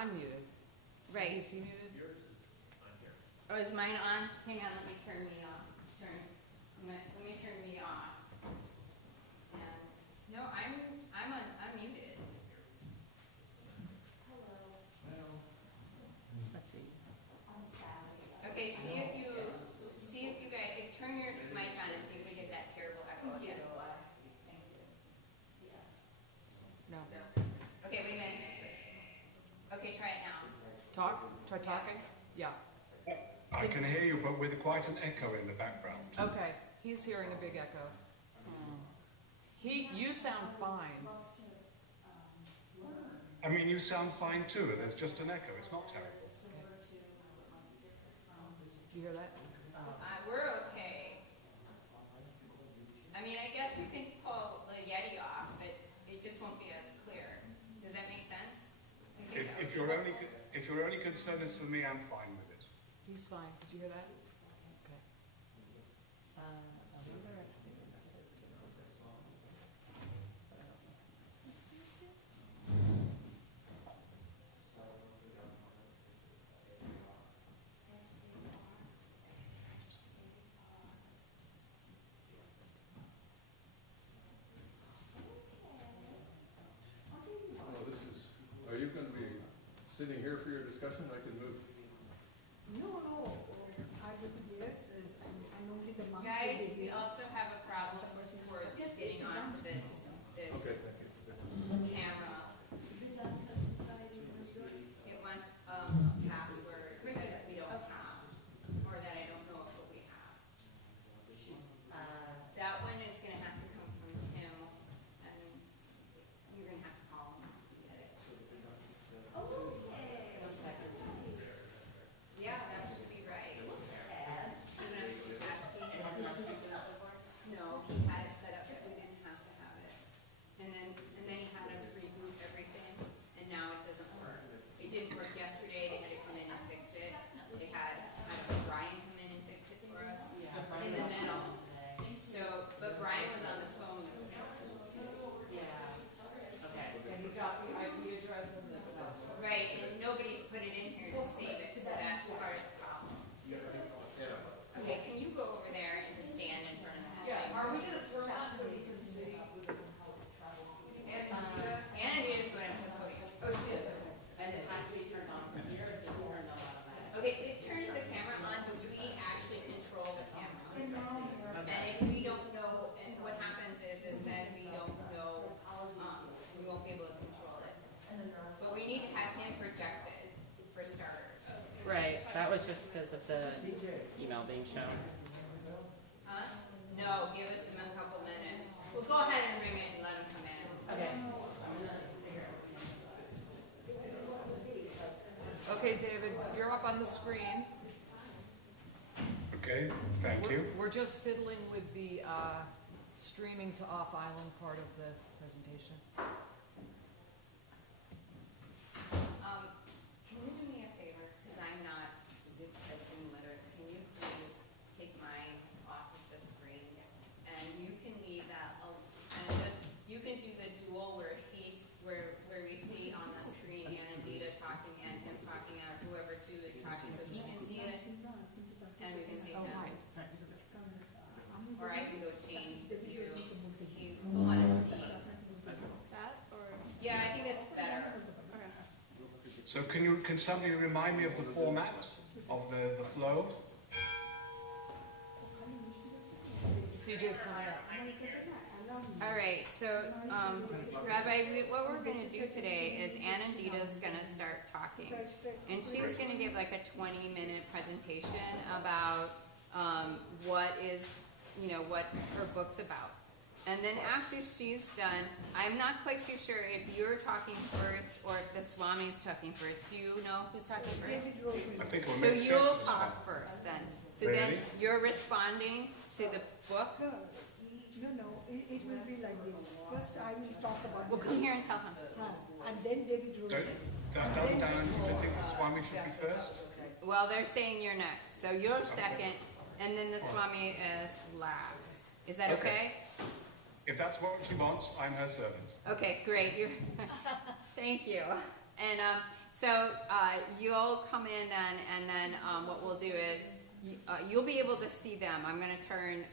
I'm muted. Right. Is he muted? Yours is on here. Oh, is mine on? Hang on, let me turn me off. Let me turn me off. And, no, I'm muted. Let's see. Okay, see if you guys, turn your mic on and see if we get that terrible echo again. No. Okay, wait a minute. Okay, try it now. Try talking? Yeah. I can hear you, but with quite an echo in the background. Okay, he's hearing a big echo. You sound fine. I mean, you sound fine too, and there's just an echo. It's not terrible. Do you hear that? We're okay. I mean, I guess we can pull the Yeti off, but it just won't be as clear. Does that make sense? If your only concern is for me, I'm fine with it. He's fine. Did you hear that? Okay. Well, are you going to be sitting here for your discussion? I can move. No, I will be there, and only the mom. Guys, we also have a problem for Just getting listen, onto this Okay, thank you. camera. It wants a password that we don't have, or that I don't know if we have. That one is gonna have to come from Tim, and you're gonna have to call him. Yeah, that should be right. So then he's asking. No, he had it set up that we didn't have to have it. And then he had us reboot everything, and now it doesn't work. It didn't work yesterday, they had to come in and fix it. They had Brian come in and fix it for us in the middle. So, but Brian was on the phone with him. And he got the IP address and the password. Right, and nobody's put it in here to save it, so that's part of the problem. Okay, can you go over there and just stand in front of the Yeah, hallway? are we gonna turn on so we can see? Anna needs to go down to the podium. Oh, she is, okay. And it has to be turned on from here, it's turned on automatic. Okay, it turns the camera on, but we actually control the camera. And if we don't know, and what happens is that we don't know, we won't be able to control it. But we need to have him projected for starters. Right, that was just because of the email being shown. Huh? No, give us a couple minutes. Well, go ahead and ring it and let him come in. Okay. Okay, David, you're up on the screen. Okay, thank you. We're just fiddling with the streaming to off-island part of the presentation. Can you do me a favor? Because I'm not Zoom literate. Can you please take mine off of the screen? And you can leave that, and just, you can do the dual where where we see on the screen Anandita talking and him talking, and whoever too is talking, so he can see it and we can see him. Or I can go change the view if you want to see. That or Yeah, I think it's better. So can somebody remind me of the format of the flow? CJ's coming up. All right, so Rabbi, what we're going to do today is Anandita's going to start talking, and she's going to give like a 20-minute presentation about what her book's about. And then after she's done, I'm not quite too sure if you're talking first or if the Swami's talking first. Do you know who's talking first? I think it'll So make sense you'll to talk start. first then. So then Really? you're responding to the book. No, it will be like this. First I will talk about. Well, come here and tell him. And then David Don't Rosen. Dan, you think the Swami should be first? Well, they're saying you're next. So you're second, and then the Swami is last. Is that okay? If that's what she wants, I'm her servant. Okay, great. Thank you. And So you'll come in then, and then what we'll do is you'll be able to see them. I'm going to turn,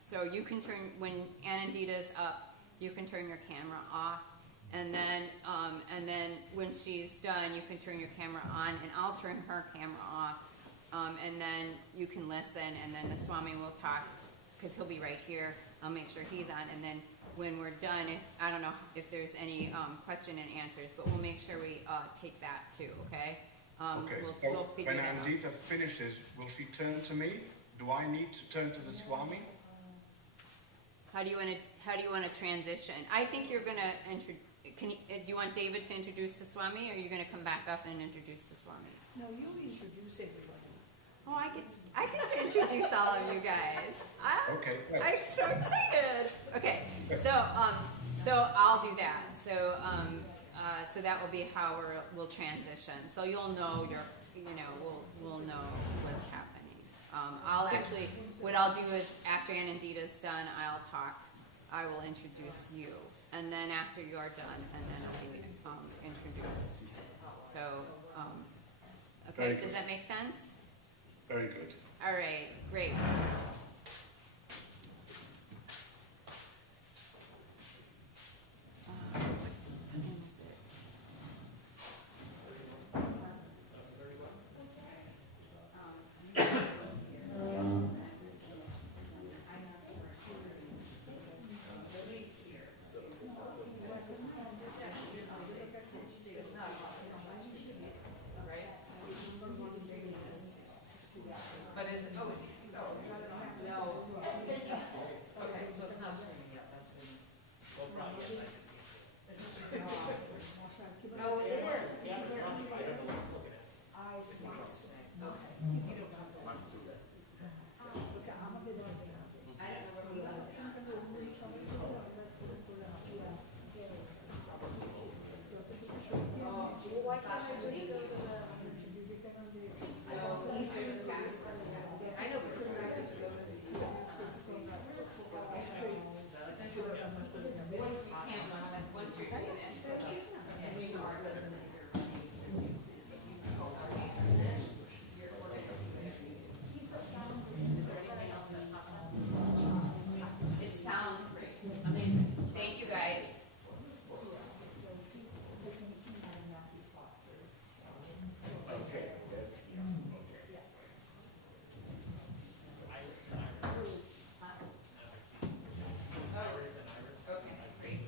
so you can turn, when Anandita's up, you can turn your camera off. And then when she's done, you can turn your camera on, and I'll turn her camera off. And then you can listen, and then the Swami will talk, because he'll be right here. I'll make sure he's on, and then when we're done, I don't know if there's any question and answers, but we'll make sure we take that too, okay? Okay, We'll so figure when that out. Anandita finishes, will she turn to me? Do I need to turn to the Swami? How do you want to transition? I think you're gonna do you want David to introduce the Swami, or are you gonna come back up and introduce the Swami? No, you introduce everybody. Oh, I get to introduce all of you guys. Okay, great. I'm so excited. Okay, so I'll do that. So that will be how we'll transition. So you'll know we'll know what's happening. I'll actually, what I'll do is after Anandita's done, I'll talk. I will introduce you, and then after you're done, and then I'll be introduced. So, okay, does that make sense? Very good. All right, great. What time is it? But is it, oh, no. Okay, so it's not streaming yet, that's been. No, it is. I see. Okay. You don't have to watch it. Okay, I'm a bit on it. I don't know where we are. Why can't I just go to the, I know, but couldn't I just go to the YouTube? Once you're doing this. It sounds great. Amazing. Thank you, guys. Okay, great.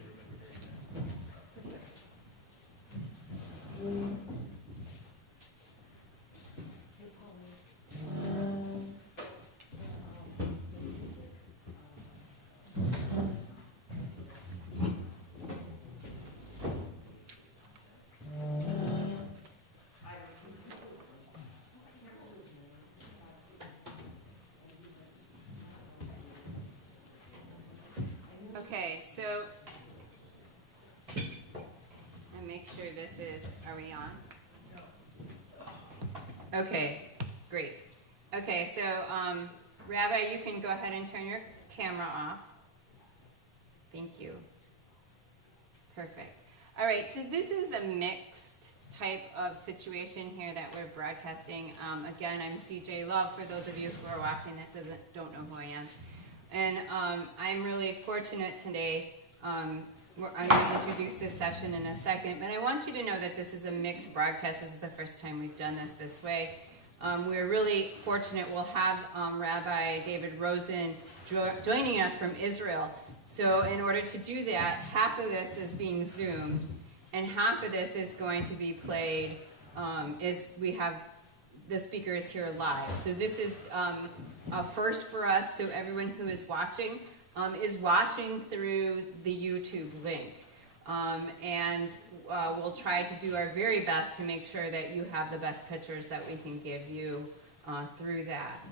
Okay, so, and make sure this is, are we on? Okay, great. Okay, so, Rabbi, you can go ahead and turn your camera off. Thank you. Perfect. All right, so this is a mixed type of situation here that we're broadcasting. Again, I'm CJ Love, for those of you who are watching that don't know who I am. And I'm really fortunate today. I'm going to introduce this session in a second, but I want you to know that this is a mixed broadcast. This is the first time we've done this way. We're really fortunate. We'll have Rabbi David Rosen joining us from Israel. So in order to do that, half of this is being Zoomed, and half of this is going to be played, we have the speakers here live. So this is a first for us, so everyone who is watching through the YouTube link. And we'll try to do our very best to make sure that you have the best pictures that we can give you through that.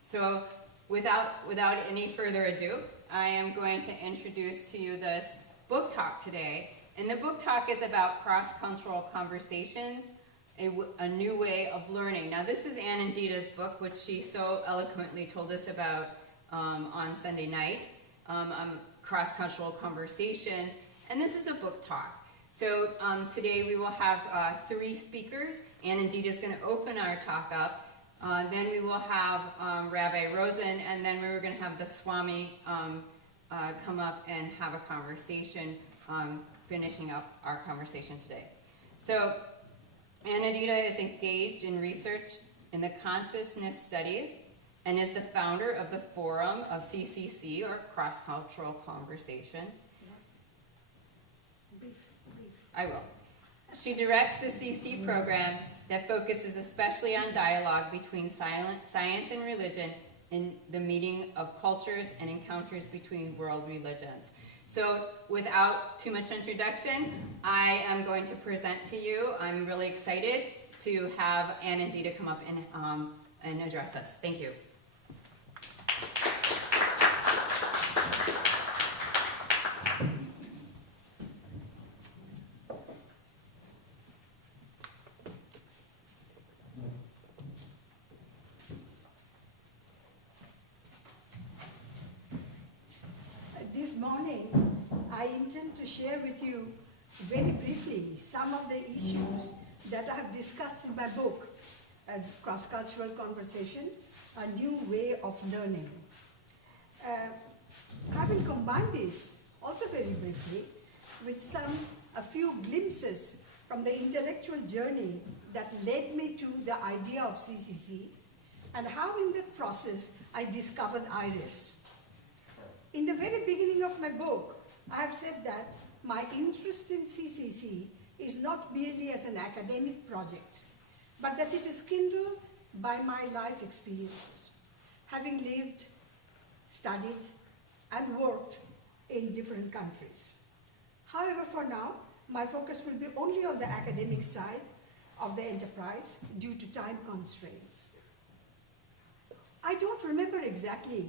So without any further ado, I am going to introduce to you this book talk today. And the book talk is about cross-cultural conversations, a new way of learning. Now this is Anandita's book, which she so eloquently told us about on Sunday night, cross-cultural conversations. And this is a book talk. So today we will have 3 speakers. Ann and Dita is going to open our talk up. Then we will have Rabbi Rosen, and then we were going to have the Swami come up and have a conversation, finishing up our conversation today. So Ann and Dita is engaged in research in the consciousness studies and is the founder of the Forum of CCC, or Cross-Cultural Conversation. I will. She directs the CC program that focuses especially on dialogue between science and religion in the meeting of cultures and encounters between world religions. So without too much introduction, I am going to present to you. I'm really excited to have Ann and Dita come up and address us. Thank you. This morning, I intend to share with you very briefly some of the issues that I have discussed in my book, Cross-Cultural Conversation, A New Way of Learning. I will combine this also very briefly with a few glimpses from the intellectual journey that led me to the idea of CCC, and how in that process I discovered IRAS. In the very beginning of my book, I have said that my interest in CCC is not merely as an academic project, but that it is kindled by my life experiences, having lived, studied, and worked in different countries. However, for now, my focus will be only on the academic side of the enterprise due to time constraints. I don't remember exactly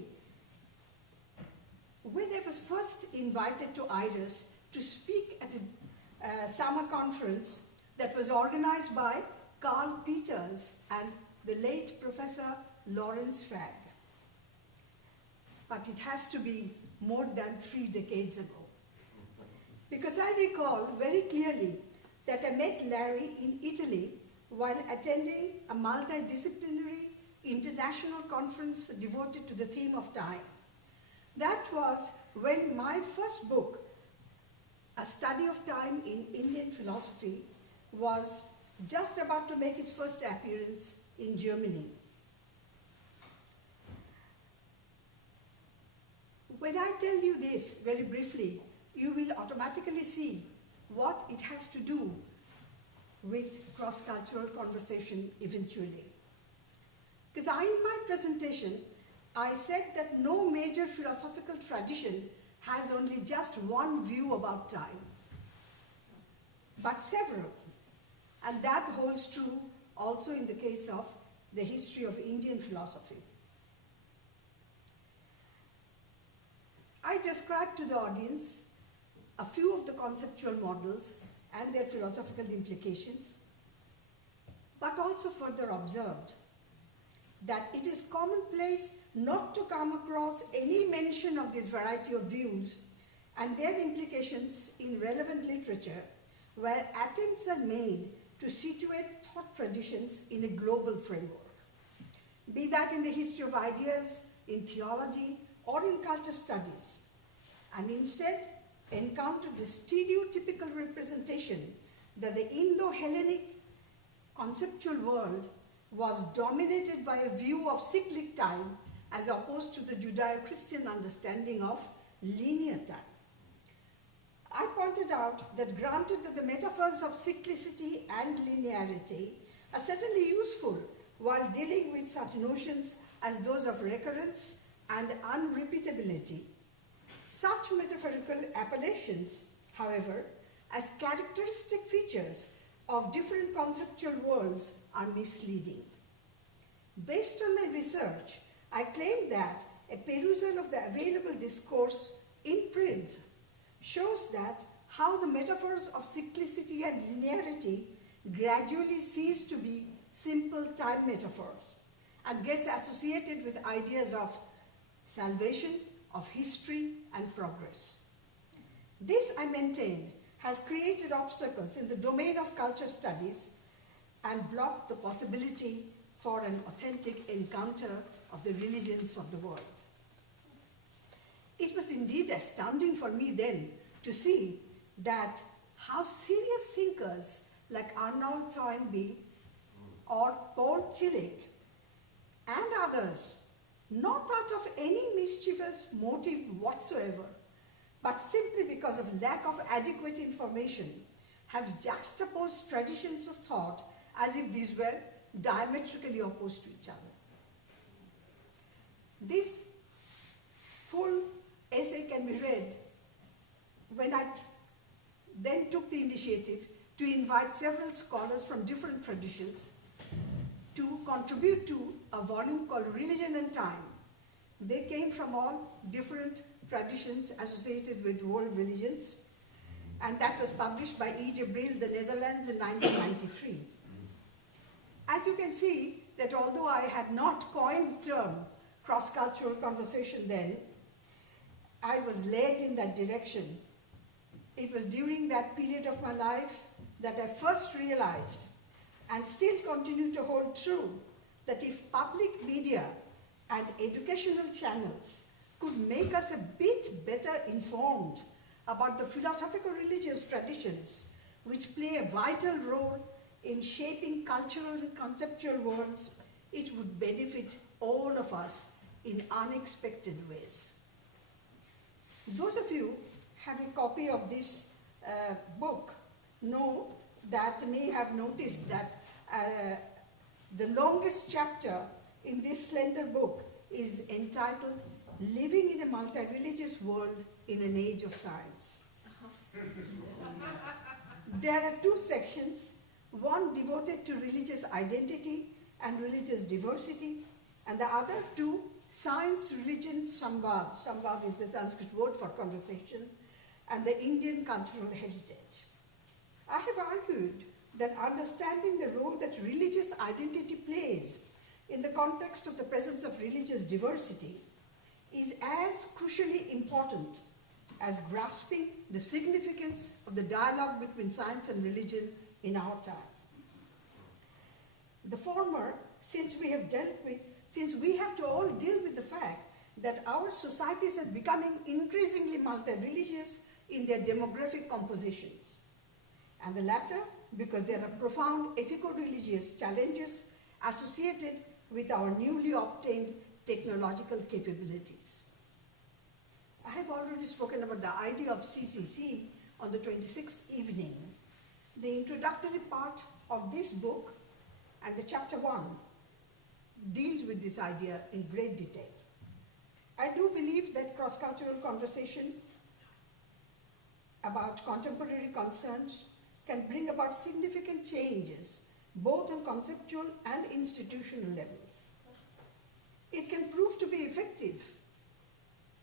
when I was first invited to IRAS to speak at a summer conference that was organized by Carl Peters and the late Professor Lawrence Fagg. But it has to be more than 3 decades ago. Because I recall very clearly that I met Larry in Italy while attending a multidisciplinary international conference devoted to the theme of time. That was when my first book, A Study of Time in Indian Philosophy, was just about to make its first appearance in Germany. When I tell you this very briefly, you will automatically see what it has to do with cross-cultural conversation eventually. Because in my presentation, I said that no major philosophical tradition has only just one view about time, but several. And that holds true also in the case of the history of Indian philosophy. I described to the audience a few of the conceptual models and their philosophical implications, but also further observed that it is commonplace not to come across any mention of this variety of views and their implications in relevant literature where attempts are made to situate thought traditions in a global framework, be that in the history of ideas, in theology, or in culture studies, and instead encounter the stereotypical representation that the Indo-Hellenic conceptual world was dominated by a view of cyclic time as opposed to the Judeo-Christian understanding of linear time. I pointed out that granted that the metaphors of cyclicity and linearity are certainly useful while dealing with such notions as those of recurrence and unrepeatability, such metaphorical appellations, however, as characteristic features of different conceptual worlds are misleading. Based on my research, I claim that a perusal of the available discourse in print shows that how the metaphors of cyclicity and linearity gradually cease to be simple time metaphors and gets associated with ideas of salvation, of history and progress. This, I maintain, has created obstacles in the domain of culture studies and blocked the possibility for an authentic encounter of the religions of the world. It was indeed astounding for me then to see that how serious thinkers like Arnold Toynbee or Paul Tillich and others, not out of any mischievous motive whatsoever, but simply because of lack of adequate information, have juxtaposed traditions of thought as if these were diametrically opposed to each other. This full essay can be read when I then took the initiative to invite several scholars from different traditions to contribute to a volume called Religion and Time. They came from all different traditions associated with world religions, and that was published by E. J. Brill, the Netherlands, in 1993. As you can see, that although I had not coined the term cross-cultural conversation then, I was led in that direction. It was during that period of my life that I first realized, and still continue to hold true, that if public media and educational channels could make us a bit better informed about the philosophical religious traditions which play a vital role in shaping cultural and conceptual worlds, it would benefit all of us in unexpected ways. Those of you have a copy of this book know that may have noticed that the longest chapter in this slender book is entitled Living in a Multi-Religious World in an Age of Science. There are two sections, one devoted to religious identity and religious diversity, and the other to science, religion, samvad. Samvad is the Sanskrit word for conversation, and the Indian cultural heritage. I have argued that understanding the role that religious identity plays in the context of the presence of religious diversity is as crucially important as grasping the significance of the dialogue between science and religion in our time. The former, since we have to all deal with the fact that our societies are becoming increasingly multi-religious in their demographic compositions, and the latter because there are profound ethico-religious challenges associated with our newly obtained technological capabilities. I have already spoken about the idea of CCC on the 26th evening. The introductory part of this book and the chapter 1 deals with this idea in great detail. I do believe that cross-cultural conversation about contemporary concerns can bring about significant changes both on conceptual and institutional levels. It can prove to be effective,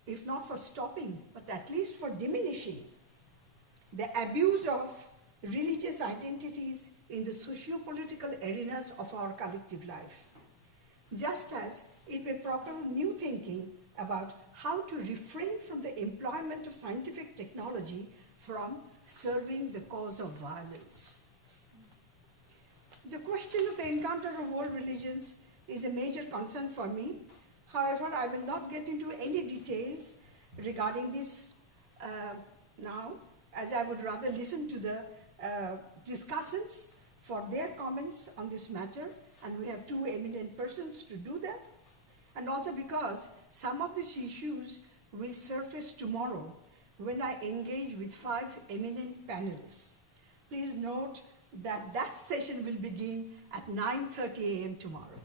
if not for stopping, but at least for diminishing the abuse of religious identities in the socio-political arenas of our collective life, just as it may propel new thinking about how to refrain from the employment of scientific technology from serving the cause of violence. The question of the encounter of world religions is a major concern for me. However, I will not get into any details regarding this now, as I would rather listen to the discussants for their comments on this matter, and we have two eminent persons to do that, and also because some of these issues will surface tomorrow when I engage with 5 eminent panelists. Please note that that session will begin at 9:30 a.m. tomorrow.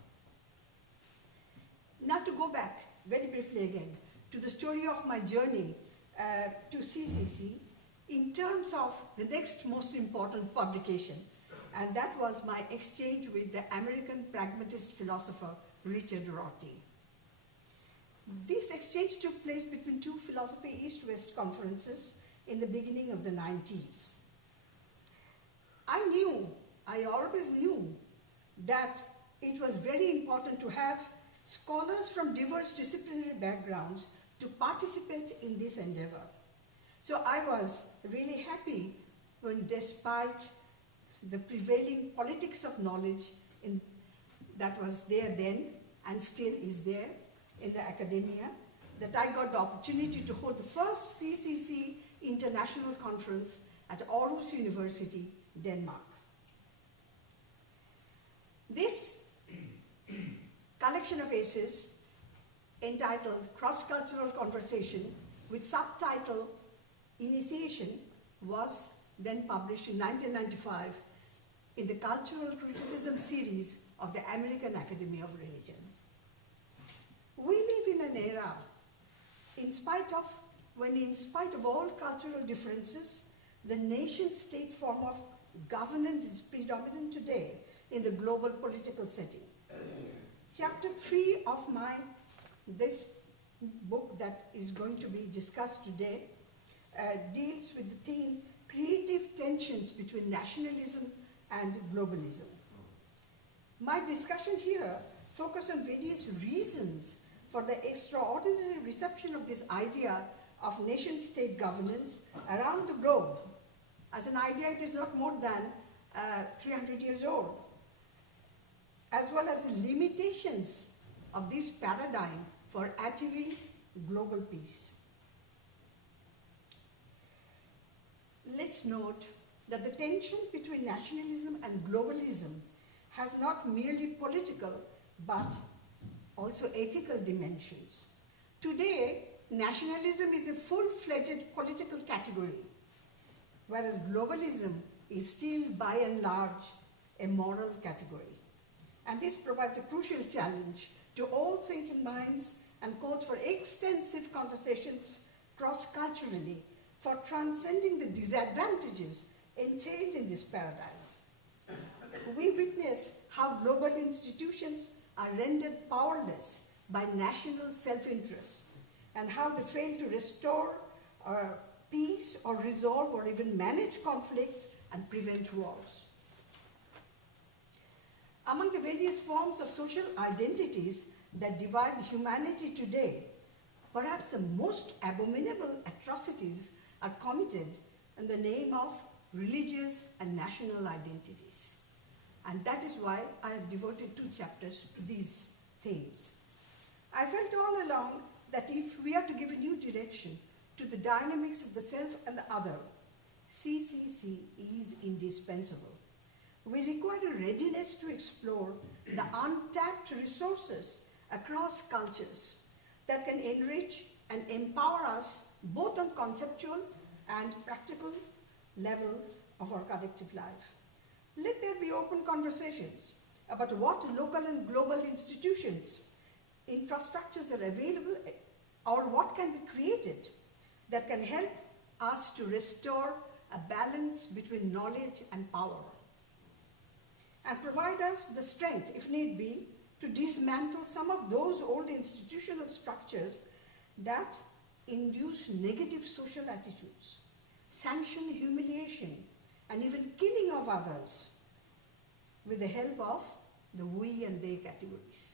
Now to go back very briefly again to the story of my journey to CCC in terms of the next most important publication, and that was my exchange with the American pragmatist philosopher Richard Rorty. This exchange took place between 2 philosophy East-West conferences in the beginning of the 90s. I always knew that it was very important to have scholars from diverse disciplinary backgrounds to participate in this endeavor. So I was really happy when despite the prevailing politics of knowledge that was there then and still is there in the academia, that I got the opportunity to hold the first CCC International Conference at Aarhus University, Denmark. This collection of essays entitled Cross-Cultural Conversation with subtitle Initiation was then published in 1995 in the Cultural Criticism series of the American Academy of Religion. We live in an era in spite of all cultural differences, the nation-state form of governance is predominant today in the global political setting. Chapter 3 of this book that is going to be discussed today deals with the theme creative tensions between nationalism and globalism. My discussion here focuses on various reasons for the extraordinary reception of this idea of nation-state governance around the globe. As an idea, it is not more than 300 years old, as well as the limitations of this paradigm for achieving global peace. Let's note that the tension between nationalism and globalism has not merely political, but also ethical dimensions. Today, nationalism is a full-fledged political category, whereas globalism is still, by and large, a moral category. And this provides a crucial challenge to all thinking minds and calls for extensive conversations cross-culturally for transcending the disadvantages entailed in this paradigm. We witness how global institutions are rendered powerless by national self-interest and how they fail to restore peace or resolve or even manage conflicts and prevent wars. Among the various forms of social identities that divide humanity today, perhaps the most abominable atrocities are committed in the name of religious and national identities. And that is why I have devoted 2 chapters to these themes. I felt all along that if we are to give a new direction to the dynamics of the self and the other, CCC is indispensable. We require a readiness to explore the untapped resources across cultures that can enrich and empower us both on conceptual and practical levels of our collective life. Let there be open conversations about what local and global institutions, infrastructures are available, or what can be created that can help us to restore a balance between knowledge and power, and provide us the strength, if need be, to dismantle some of those old institutional structures that induce negative social attitudes, sanction humiliation, and even killing of others with the help of the we and they categories.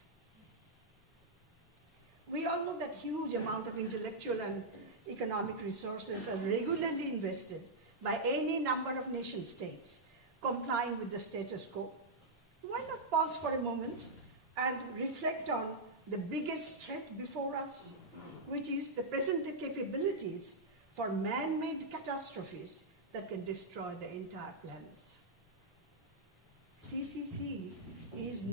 We all know that huge amount of intellectual and economic resources are regularly invested by any number of nation states complying with the status quo. Why not pause for a moment and reflect on the biggest threat before us, which is the present capabilities for man-made catastrophes that can destroy the entire planet. CCC is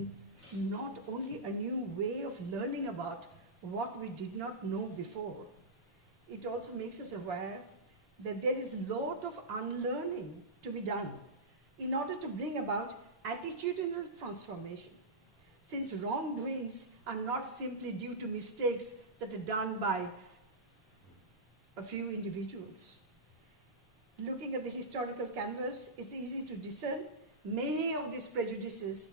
not only a new way of learning about what we did not know before, it also makes us aware that there is a lot of unlearning to be done in order to bring about attitudinal transformation, since wrongdoings are not simply due to mistakes that are done by a few individuals. Looking at the historical canvas, it's easy to discern many of these prejudices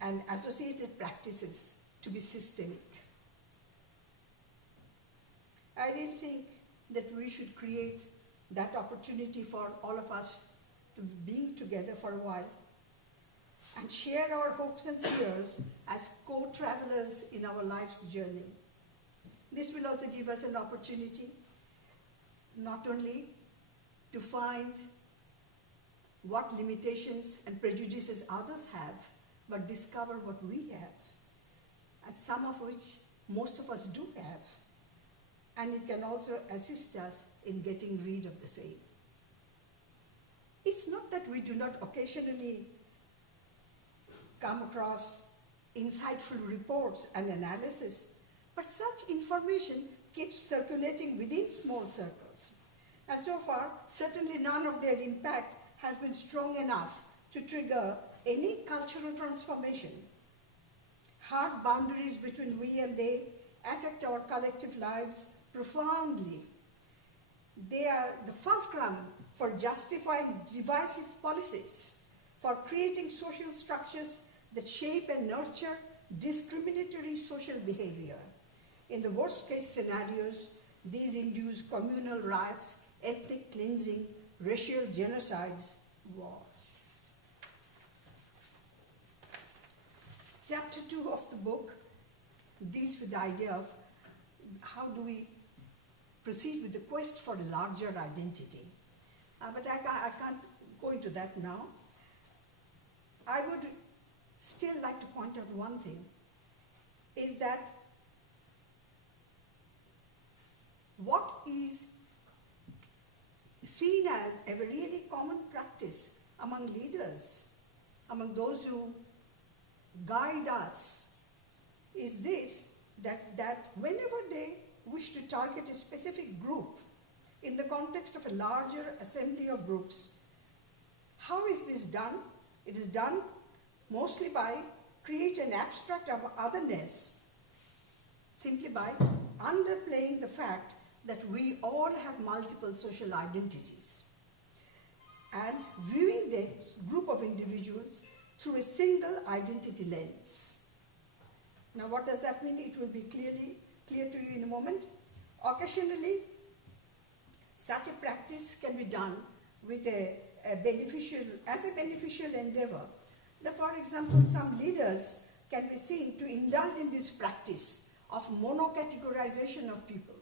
and associated practices to be systemic. I really think that we should create that opportunity for all of us to be together for a while and share our hopes and fears as co-travelers in our life's journey. This will also give us an opportunity not only to find what limitations and prejudices others have, but discover what we have, and some of which most of us do have. And it can also assist us in getting rid of the same. It's not that we do not occasionally come across insightful reports and analysis, but such information keeps circulating within small circles. And so far, certainly none of their impact has been strong enough to trigger any cultural transformation. Hard boundaries between we and they affect our collective lives profoundly. They are the fulcrum for justifying divisive policies, for creating social structures that shape and nurture discriminatory social behavior. In the worst case scenarios, these induce communal riots, ethnic cleansing, racial genocides, wars. Chapter 2 of the book deals with the idea of how do we proceed with the quest for a larger identity. But I can't go into that now. I would still like to point out one thing, is that what is seen as a really common practice among leaders, among those who guide us, is this, that whenever they wish to target a specific group in the context of a larger assembly of groups, how is this done? It is done mostly by creating an abstract of otherness, simply by underplaying the fact that we all have multiple social identities and viewing the group of individuals through a single identity lens. Now, what does that mean? It will be clear to you in a moment. Occasionally, such a practice can be done with a beneficial endeavor. That, for example, some leaders can be seen to indulge in this practice of monocategorization of people.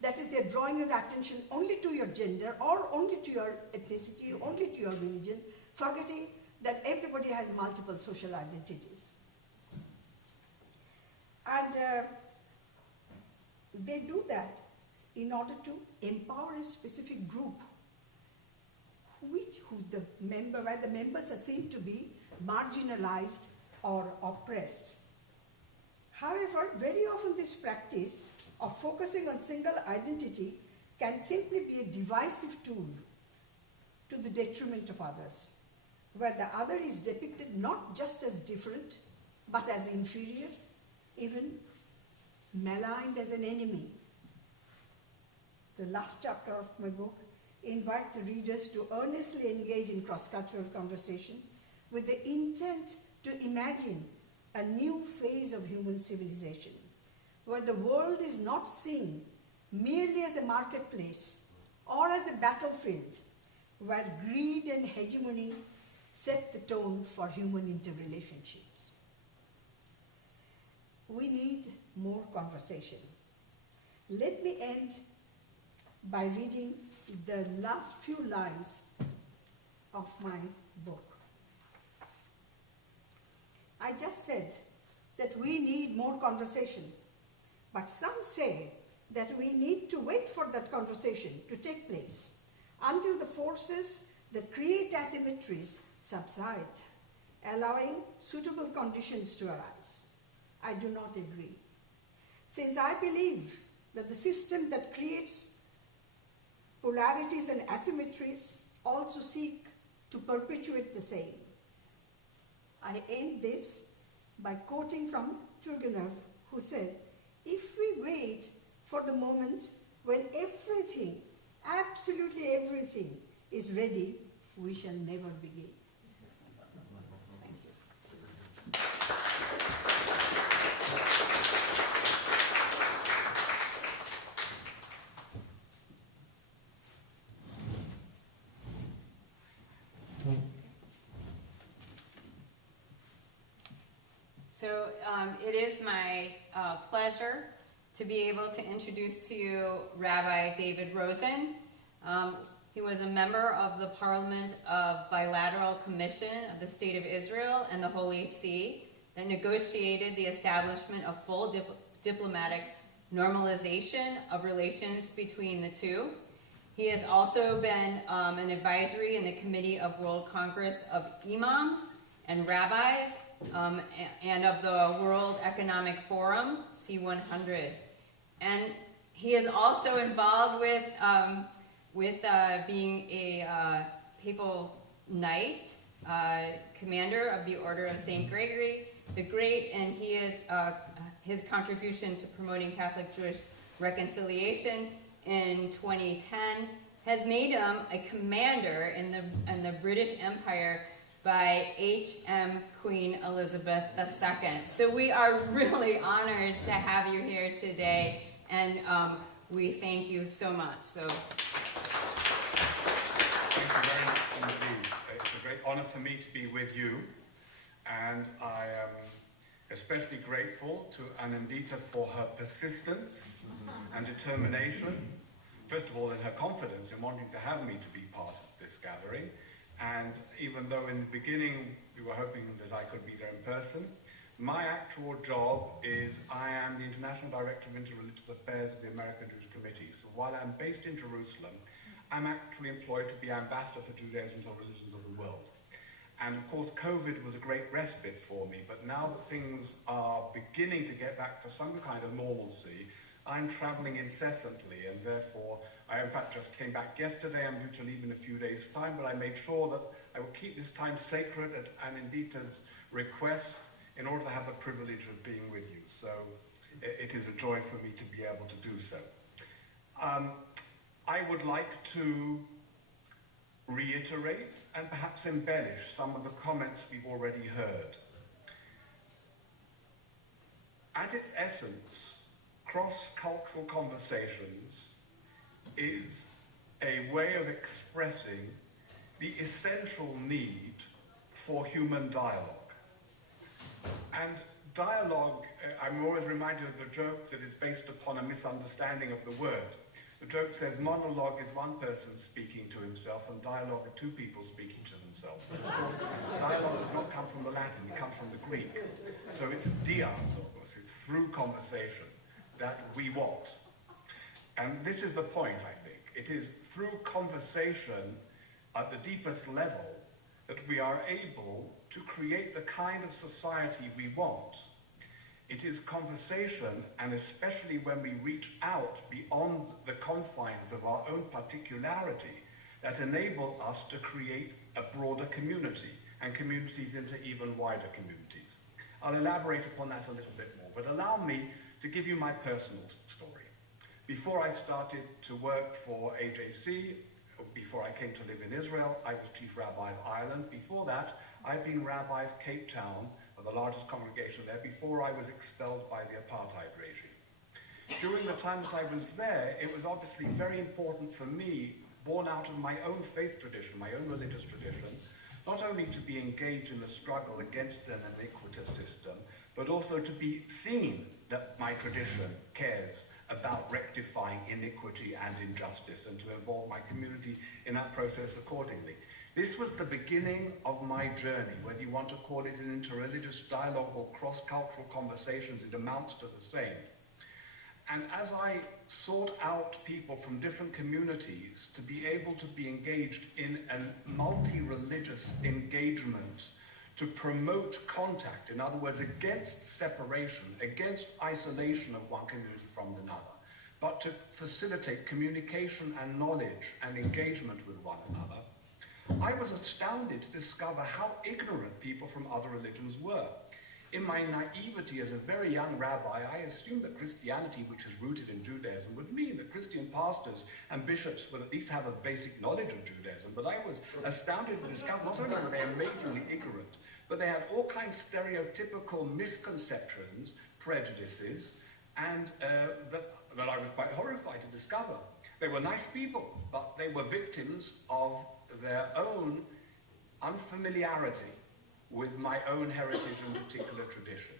That is, they're drawing your attention only to your gender or only to your ethnicity, only to your religion, forgetting that everybody has multiple social identities. And they do that in order to empower a specific group where the members are seen to be marginalized or oppressed. However, very often this practice of focusing on single identity can simply be a divisive tool to the detriment of others, where the other is depicted not just as different, but as inferior, even maligned as an enemy. The last chapter of my book invites the readers to earnestly engage in cross-cultural conversation with the intent to imagine a new phase of human civilization, where the world is not seen merely as a marketplace or as a battlefield, where greed and hegemony set the tone for human interrelationships. We need more conversation. Let me end by reading the last few lines of my book. I just said that we need more conversation, but some say that we need to wait for that conversation to take place until the forces that create asymmetries subside, allowing suitable conditions to arise. I do not agree, since I believe that the system that creates polarities and asymmetries also seek to perpetuate the same. I end this by quoting from Turgenev, who said, "If we wait for the moment when everything, absolutely everything, is ready, we shall never begin." Thank you. So it is my pleasure to be able to introduce to you Rabbi David Rosen. He was a member of the Parliament of Bilateral Commission of the State of Israel and the Holy See that negotiated the establishment of full diplomatic normalization of relations between the two. He has also been an advisory in the Committee of World Congress of Imams and Rabbis and of the World Economic Forum, C100. And he is also involved with being a Papal Knight, commander of the Order of St. Gregory the Great, and he is his contribution to promoting Catholic-Jewish reconciliation in 2010 has made him a commander in the British Empire by H.M. Queen Elizabeth II. So we are really honored to have you here today, and we thank you so much. So. Thank you very much indeed. It's a great honor for me to be with you, and I am especially grateful to Anandita for her persistence and determination. First of all, in her confidence in wanting to have me to be part of this gathering, and even though in the beginning we were hoping that I could be there in person, my actual job is I am the International Director of Interreligious Affairs of the American Jewish Committee. So while I'm based in Jerusalem, I'm actually employed to be ambassador for Judaism to religions of the world. And of course, COVID was a great respite for me, but now that things are beginning to get back to some kind of normalcy, I'm traveling incessantly, and therefore, I in fact just came back yesterday. I'm due to leave in a few days' time, but I made sure that I would keep this time sacred at Anandita's request in order to have the privilege of being with you. So it is a joy for me to be able to do so. I would like to reiterate and perhaps embellish some of the comments we've already heard. At its essence, cross-cultural conversations is a way of expressing the essential need for human dialogue. And dialogue, I'm always reminded of the joke that is based upon a misunderstanding of the word. The joke says monologue is one person speaking to himself and dialogue are two people speaking to themselves. But of course, dialogue does not come from the Latin, it comes from the Greek. So it's dialogos, it's through conversation that we want. And this is the point, I think. It is through conversation at the deepest level that we are able to create the kind of society we want. It is conversation, and especially when we reach out beyond the confines of our own particularity, that enable us to create a broader community, and communities into even wider communities. I'll elaborate upon that a little bit more, but allow me to give you my personal story. Before I started to work for AJC, before I came to live in Israel, I was Chief Rabbi of Ireland. Before that, I'd been Rabbi of Cape Town, the largest congregation there, before I was expelled by the apartheid regime. During the time that I was there, it was obviously very important for me, born out of my own faith tradition, my own religious tradition, not only to be engaged in the struggle against an iniquitous system, but also to be seen that my tradition cares about rectifying iniquity and injustice, and to involve my community in that process accordingly. This was the beginning of my journey, whether you want to call it an interreligious dialogue or cross-cultural conversations, it amounts to the same. And as I sought out people from different communities to be able to be engaged in a multi-religious engagement to promote contact, in other words, against separation, against isolation of one community from another, but to facilitate communication and knowledge and engagement with one another, I was astounded to discover how ignorant people from other religions were. In my naivety as a very young rabbi, I assumed that Christianity, which is rooted in Judaism, would mean that Christian pastors and bishops would at least have a basic knowledge of Judaism. But I was astounded to discover not only were they amazingly ignorant, but they had all kinds of stereotypical misconceptions, prejudices, and that I was quite horrified to discover. They were nice people, but they were victims of their own unfamiliarity with my own heritage and particular tradition.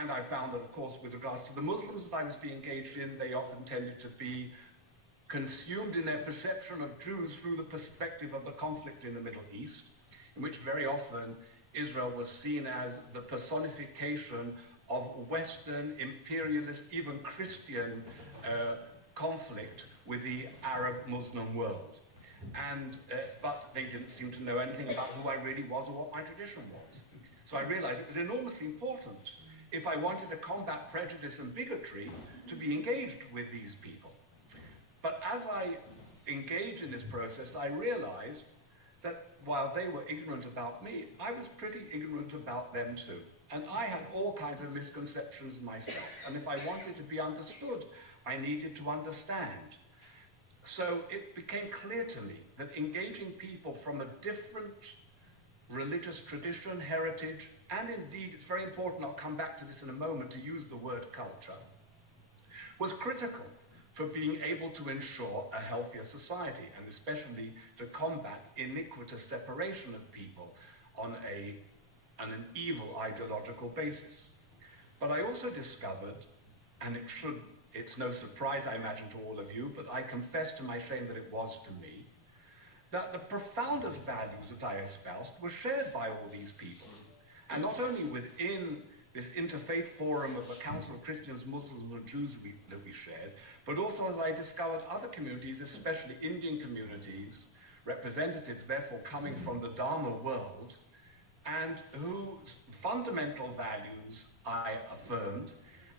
And I found that, of course, with regards to the Muslims that I was being engaged in, they often tended to be consumed in their perception of Jews through the perspective of the conflict in the Middle East, in which very often Israel was seen as the personification of Western, imperialist, even Christian conflict with the Arab-Muslim world. But they didn't seem to know anything about who I really was or what my tradition was. So I realized it was enormously important, if I wanted to combat prejudice and bigotry, to be engaged with these people. But as I engaged in this process, I realized that while they were ignorant about me, I was pretty ignorant about them too. And I had all kinds of misconceptions myself. And if I wanted to be understood, I needed to understand. So it became clear to me that engaging people from a different religious tradition, heritage, and indeed, it's very important, I'll come back to this in a moment, to use the word culture, was critical for being able to ensure a healthier society, and especially to combat iniquitous separation of people on an evil ideological basis. But I also discovered, and it's no surprise, I imagine, to all of you, but I confess to my shame that it was to me, that the profoundest values that I espoused were shared by all these people. And not only within this interfaith forum of the Council of Christians, Muslims, and Jews that we shared, but also as I discovered other communities, especially Indian communities, representatives therefore coming from the Dharma world, and whose fundamental values I affirmed.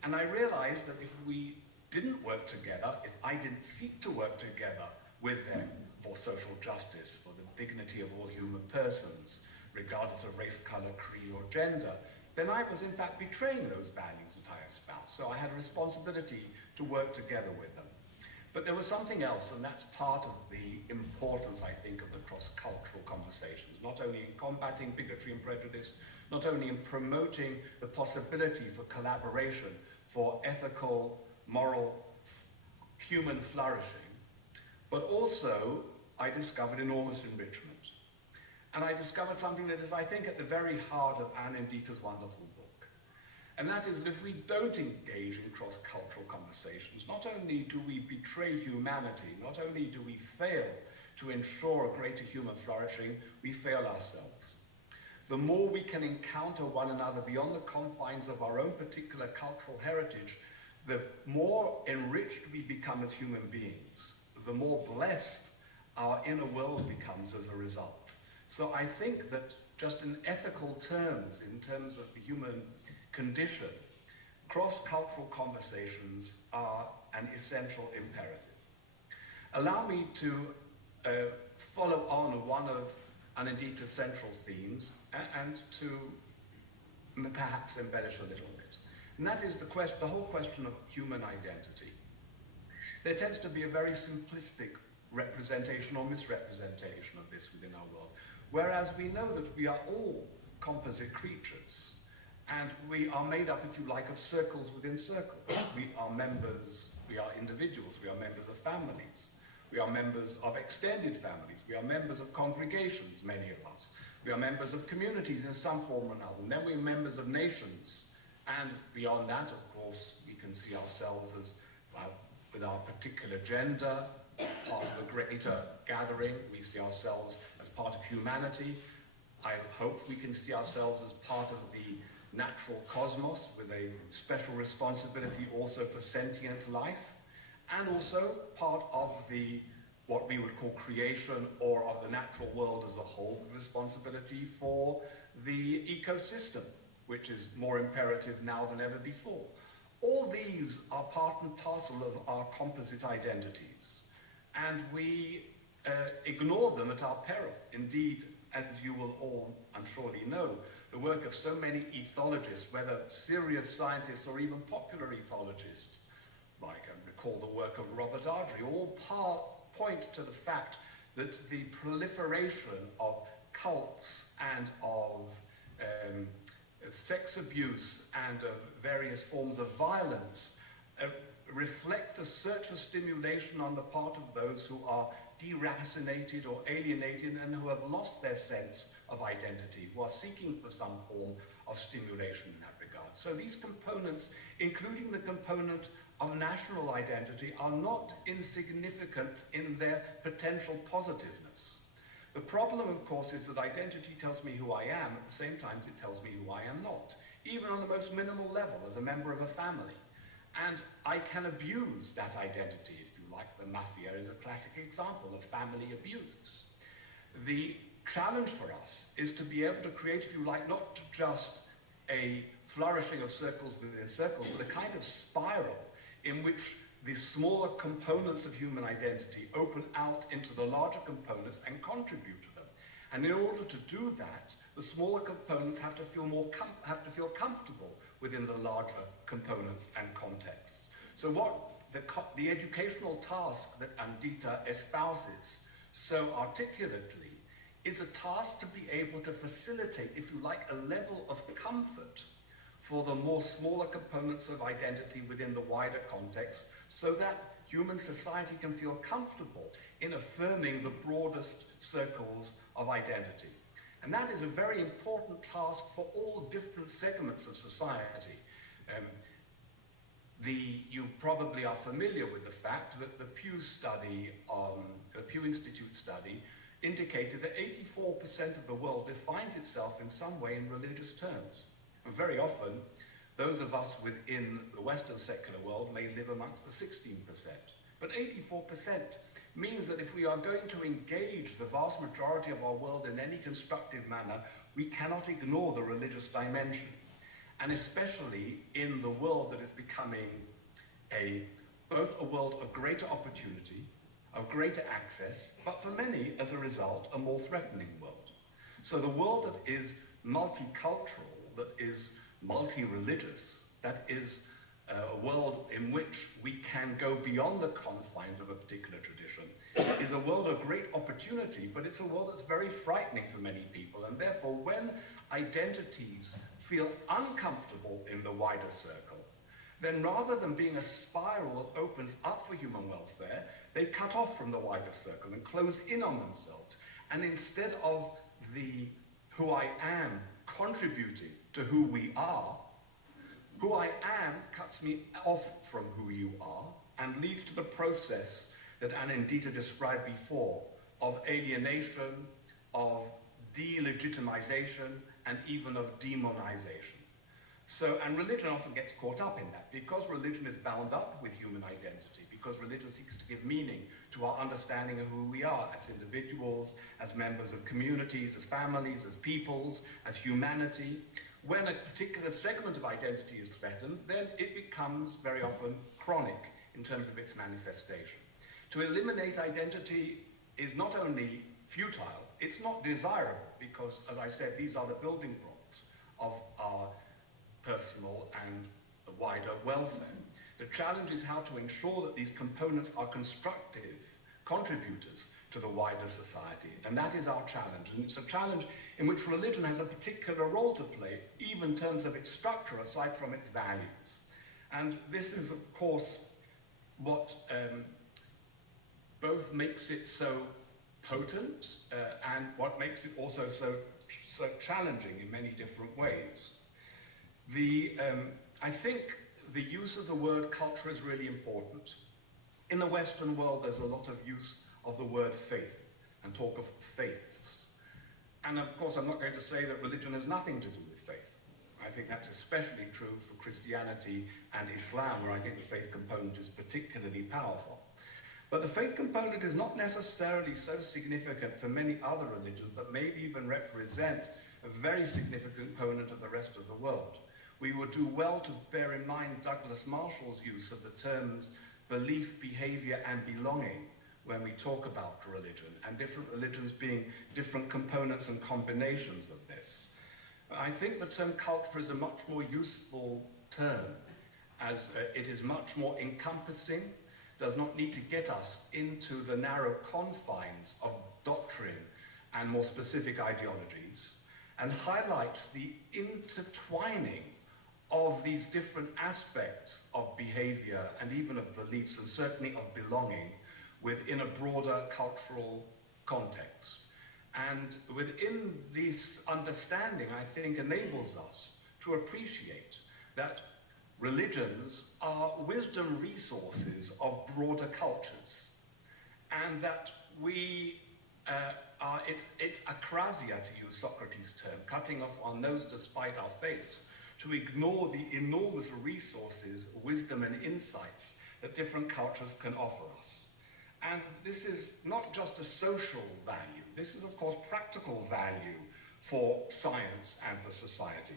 And I realized that if we didn't work together, if I didn't seek to work together with them for social justice, for the dignity of all human persons, regardless of race, color, creed, or gender, then I was in fact betraying those values that I espoused. So I had a responsibility to work together with them. But there was something else, and that's part of the importance, I think, of the cross-cultural conversations, not only in combating bigotry and prejudice, not only in promoting the possibility for collaboration, for ethical, moral, human flourishing, but also I discovered enormous enrichment. And I discovered something that is, I think, at the very heart of Anne and Dieter's wonderful book. And that is that if we don't engage in cross-cultural conversations, not only do we betray humanity, not only do we fail to ensure a greater human flourishing, we fail ourselves. The more we can encounter one another beyond the confines of our own particular cultural heritage, the more enriched we become as human beings, the more blessed our inner world becomes as a result. So I think that just in ethical terms, in terms of the human condition, cross-cultural conversations are an essential imperative. Allow me to follow on one of Anindita's central themes and to perhaps embellish a little bit. And that is the whole question of human identity. There tends to be a very simplistic representation or misrepresentation of this within our world. Whereas we know that we are all composite creatures, and we are made up, if you like, of circles within circles. We are members, we are individuals, we are members of families, we are members of extended families, we are members of congregations, many of us. We are members of communities in some form or another, and then we are members of nations. And beyond that, of course, we can see ourselves as, with our particular gender, part of a greater gathering. We see ourselves as part of humanity. I hope we can see ourselves as part of the natural cosmos with a special responsibility also for sentient life, and also part of what we would call creation, or of the natural world as a whole, with responsibility for the ecosystem, which is more imperative now than ever before. All these are part and parcel of our composite identities, and we ignore them at our peril. Indeed, as you will all, I'm surely know, the work of so many ethologists, whether serious scientists or even popular ethologists, like I recall the work of Robert Ardrey, all point to the fact that the proliferation of cults and of sex abuse and of various forms of violence reflect a search for stimulation on the part of those who are deracinated or alienated and who have lost their sense of identity, who are seeking for some form of stimulation in that regard. So these components, including the component of national identity, are not insignificant in their potential positiveness. The problem, of course, is that identity tells me who I am, at the same time it tells me who I am not, even on the most minimal level, as a member of a family. And I can abuse that identity, if you like. The mafia is a classic example of family abuse. The challenge for us is to be able to create, if you like, not just a flourishing of circles within circles, but a kind of spiral in which the smaller components of human identity open out into the larger components and contribute to them. And in order to do that, the smaller components have to feel comfortable within the larger components and contexts. So what the educational task that Andita espouses so articulately is a task to be able to facilitate, if you like, a level of comfort for the more smaller components of identity within the wider context, so that human society can feel comfortable in affirming the broadest circles of identity. And that is a very important task for all different segments of society. You probably are familiar with the fact that the Pew Institute study indicated that 84% of the world defines itself in some way in religious terms. And very often, those of us within the Western secular world may live amongst the 16%. But 84% means that if we are going to engage the vast majority of our world in any constructive manner, we cannot ignore the religious dimension. And especially in the world that is becoming both a world of greater opportunity, of greater access, but for many, as a result, a more threatening world. So the world that is multicultural, that is multi-religious, that is a world in which we can go beyond the confines of a particular tradition, is a world of great opportunity, but it's a world that's very frightening for many people. And therefore, when identities feel uncomfortable in the wider circle, then rather than being a spiral that opens up for human welfare, they cut off from the wider circle and close in on themselves. And instead of the who I am contributing to who we are, who I am cuts me off from who you are and leads to the process that Anindita described before of alienation, of delegitimization, and even of demonization. So, and religion often gets caught up in that because religion is bound up with human identity, because religion seeks to give meaning to our understanding of who we are as individuals, as members of communities, as families, as peoples, as humanity. When a particular segment of identity is threatened, then it becomes very often chronic in terms of its manifestation. To eliminate identity is not only futile, it's not desirable, because, as I said, these are the building blocks of our personal and wider welfare. The challenge is how to ensure that these components are constructive contributors to the wider society, and that is our challenge. And it's a challenge in which religion has a particular role to play, even in terms of its structure, aside from its values. And this is, of course, what both makes it so potent and what makes it also so challenging in many different ways. I think the use of the word culture is really important. In the Western world, there's a lot of use of the word faith and talk of faiths. And of course, I'm not going to say that religion has nothing to do with faith. I think that's especially true for Christianity and Islam, where I think the faith component is particularly powerful. But the faith component is not necessarily so significant for many other religions that maybe even represent a very significant component of the rest of the world. We would do well to bear in mind Douglas Marshall's use of the terms belief, behavior, and belonging when we talk about religion, and different religions being different components and combinations of this. I think the term culture is a much more useful term, as it is much more encompassing, does not need to get us into the narrow confines of doctrine and more specific ideologies, and highlights the intertwining of these different aspects of behavior and even of beliefs, and certainly of belonging, within a broader cultural context. And within this understanding, I think, enables us to appreciate that religions are wisdom resources of broader cultures, and that we it's akrasia, to use Socrates' term, cutting off our nose to spite our face, to ignore the enormous resources, wisdom and insights that different cultures can offer us. And this is not just a social value, this is of course practical value for science and for society.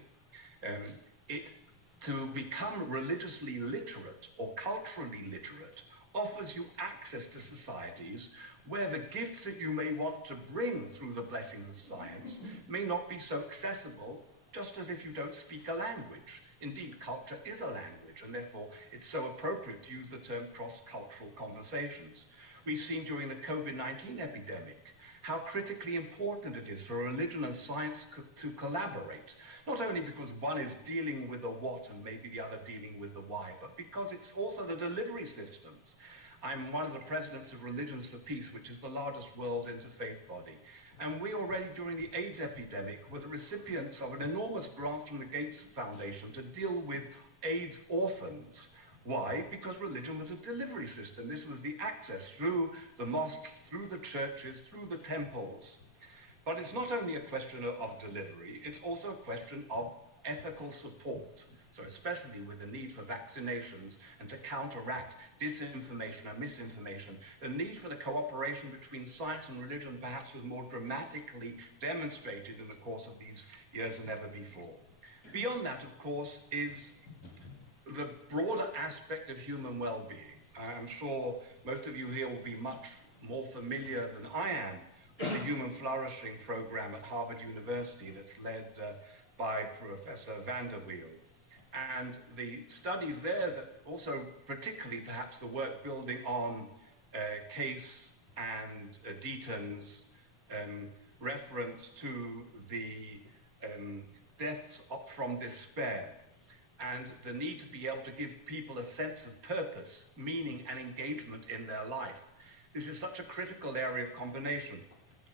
To become religiously literate or culturally literate offers you access to societies where the gifts that you may want to bring through the blessings of science may not be so accessible, just as if you don't speak a language. Indeed, culture is a language, and therefore it's so appropriate to use the term cross-cultural conversations. We've seen during the COVID-19 epidemic how critically important it is for religion and science to collaborate, not only because one is dealing with the what and maybe the other dealing with the why, but because it's also the delivery systems. I'm one of the presidents of Religions for Peace, which is the largest world interfaith body. And we already, during the AIDS epidemic, were the recipients of an enormous grant from the Gates Foundation to deal with AIDS orphans. Why? Because religion was a delivery system. This was the access through the mosques, through the churches, through the temples. But it's not only a question of delivery, it's also a question of ethical support. So especially with the need for vaccinations and to counteract disinformation and misinformation, the need for the cooperation between science and religion perhaps was more dramatically demonstrated in the course of these years than ever before. Beyond that, of course, is the broader aspect of human well-being. I'm sure most of you here will be much more familiar than I am with the Human Flourishing Program at Harvard University that's led by Professor Vanderweel. And the studies there that also, particularly perhaps the work building on Case and Deaton's reference to the deaths from despair and the need to be able to give people a sense of purpose, meaning and engagement in their life. This is such a critical area of combination.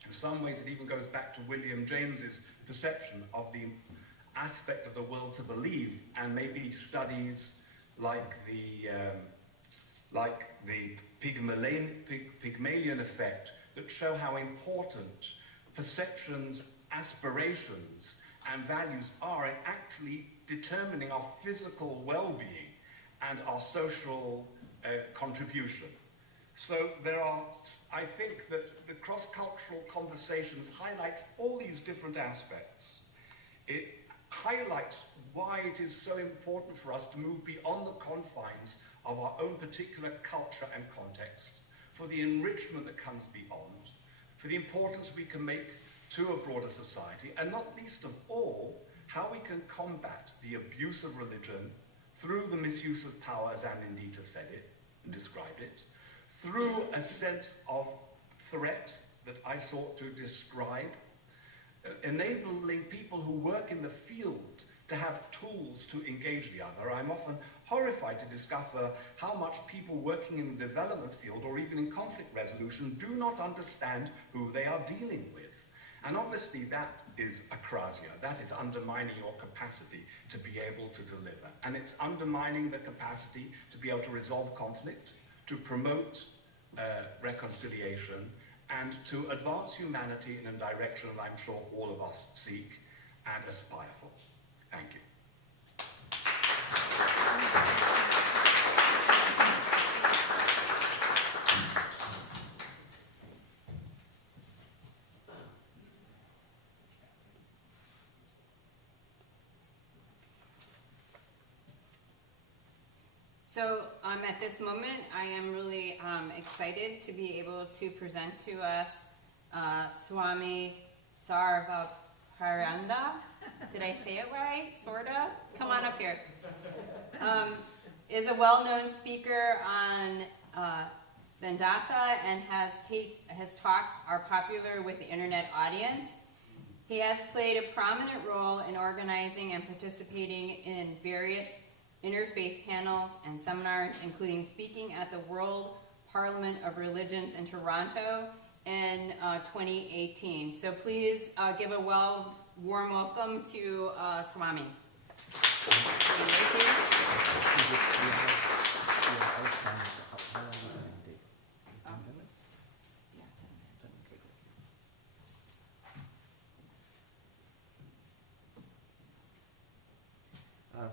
In some ways it even goes back to William James's perception of the aspect of the will to believe, and maybe studies like the Pygmalion effect that show how important perceptions, aspirations, and values are in actually determining our physical well-being and our social contribution. So there are, I think that the cross-cultural conversations highlights all these different aspects. It highlights why it is so important for us to move beyond the confines of our own particular culture and context, for the enrichment that comes beyond, for the importance we can make to a broader society, and not least of all, how we can combat the abuse of religion through the misuse of power, as Anindita said it and described it, through a sense of threat that I sought to describe, enabling people who work in the field to have tools to engage the other. I'm often horrified to discover how much people working in the development field or even in conflict resolution do not understand who they are dealing with. And obviously that is akrasia, that is undermining your capacity to be able to deliver. And it's undermining the capacity to be able to resolve conflict, to promote reconciliation, and to advance humanity in a direction that I'm sure all of us seek and aspire for. Thank you. So at this moment, I am really excited to be able to present to us Swami Sarvaparanda. Did I say it right? Sorta? Come on up here. Is a well-known speaker on Vedanta and his talks are popular with the internet audience. He has played a prominent role in organizing and participating in various interfaith panels and seminars, including speaking at the World Parliament of Religions in Toronto in 2018. So please give a warm welcome to Swami. Thank you.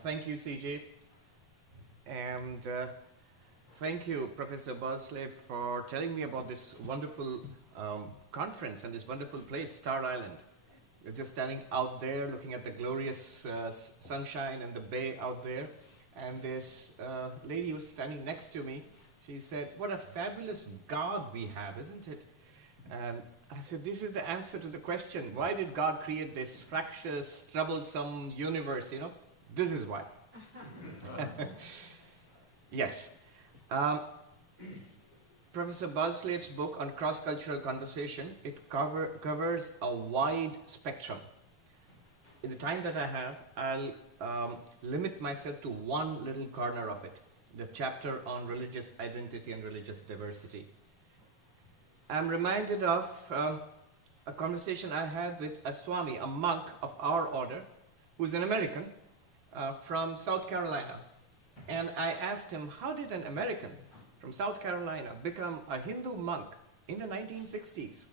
Thank you, CJ. And thank you, Professor Balsley, for telling me about this wonderful conference and this wonderful place, Star Island. You're just standing out there looking at the glorious sunshine and the bay out there. And this lady was standing next to me. She said, "What a fabulous God we have, isn't it?" And I said, "This is the answer to the question. Why did God create this fractious, troublesome universe, you know? This is why." Yes. Professor Balslate's book on cross-cultural conversation, it covers a wide spectrum. In the time that I have, I'll limit myself to one little corner of it, the chapter on religious identity and religious diversity. I'm reminded of a conversation I had with a Swami, a monk of our order, who's an American from South Carolina. And I asked him, how did an American from South Carolina become a Hindu monk in the 1960s?